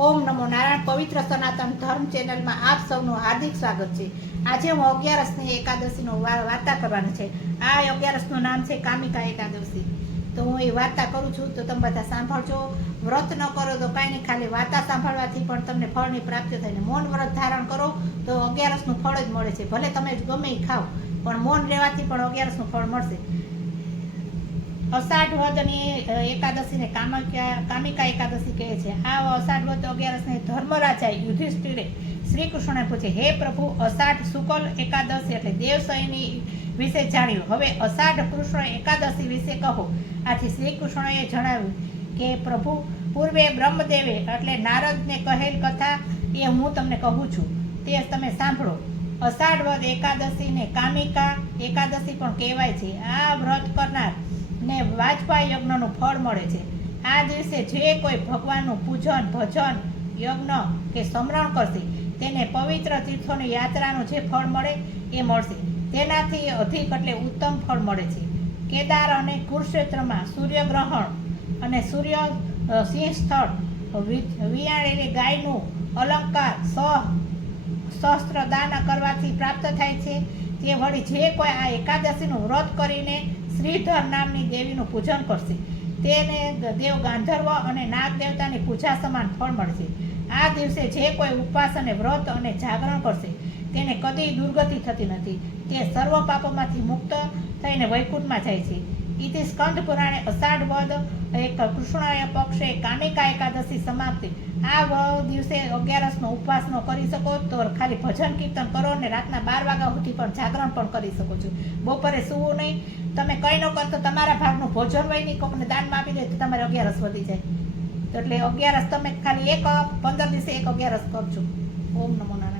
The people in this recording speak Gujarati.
ઓમ નમો નારાયણ પવિત્ર સનાતન ધર્મ ચેનલમાં આપ સૌનું હાર્દિક સ્વાગત છે. આજે હું અગિયારસની એકાદશીનો વાર્તા કરવાની છે. આ અગિયારસનું નામ છે કામિકા એકાદશી. તો હું એ વાર્તા કરું છું, તો તમે બધા સાંભળજો. વ્રત ન કરો તો કાંઈ નહીં, ખાલી વાર્તા સાંભળવાથી પણ તમને ફળની પ્રાપ્તિ થાય ને મૌન વ્રત ધારણ કરો તો અગિયારસનું ફળ જ મળે છે. ભલે તમે ગમે ખાઓ, પણ મૌન રહેવાથી પણ અગિયારસનું ફળ મળશે. અષાઢ વધની અને એકાદશીને કામક્યા કામિકા એકાદશી કહે છે. આ અષાઢ વધ અગિયારસને ધર્મરાજા યુધિષ્ઠિરે શ્રી કૃષ્ણને પૂછે, હે પ્રભુ, અષાઢ શુકલ એકાદશી એટલે દેવસયની વિશે જાણ્યું. હવે અષાઢ કૃષ્ણ એકાદશી વિશે કહો. આથી શ્રી કૃષ્ણએ જણાવ્યું કે, પ્રભુ, પૂર્વે બ્રહ્મદેવે એટલે નારદને કહેલ કથા એ હું તમને કહું છું. તે તમે સાંભળો. અષાઢ વદ એકાદશીને કામિકા એકાદશી પણ કહેવાય છે. આ વ્રત કરનાર ને વાજપાઈ યજ્ઞનું ફળ મળે છે. આ દિવસે જે કોઈ ભગવાનનું પૂજન, ભજન, યજ્ઞ કે સમરણ કરશે, તેને પવિત્ર તીર્થોની યાત્રાનું જે ફળ મળે એ મળશે. તેનાથી અધિક એટલે ઉત્તમ ફળ મળે છે. કેદાર અને કુરુક્ષેત્રમાં સૂર્યગ્રહણ અને સૂર્ય સિંહ સ્થળ વિયાણેલી ગાયનું અલંકાર, સહ શસ્ત્ર દાન કરવાથી પ્રાપ્ત થાય છે. તે વળી જે કોઈ આ એકાદશીનું વ્રત કરીને શ્રીધર નામની દેવીનું પૂજન કરશે, તેને દેવ ગાંધર્વ અને નાગ દેવતાની પૂજા સમાન ફળ મળશે. આ દિવસે જે કોઈ ઉપવાસ અને વ્રત અને જાગરણ કરશે, તેને કદી દુર્ગતિ થતી નથી. તે સર્વ પાપોમાંથી મુક્ત થઈને વૈકુંઠમાં જાય છે. ઇતિ સ્કંદ પુરાણે અષાઢ વદ એક કૃષ્ણ પક્ષે કામિકા એકાદશી સમાપ્તિ. આ દિવસે અગિયારસનો ઉપવાસ ન કરી શકો, તો ખાલી ભજન કીર્તન કરો અને રાતના બાર વાગ્યા સુધી પણ જાગરણ પણ કરી શકો છો. બપોરે સૂવું નહીં. તમે કંઈ ન કરતો, તમારા ભાગનું ભોજન હોય નહીં કોકને દાનમાં આપી દે તો તમારે અગિયારસ વધી જાય. એટલે અગિયારસ તમે ખાલી એક પંદર દિવસે એક અગિયારસ કરજો ઓમ નમો નારાયણ.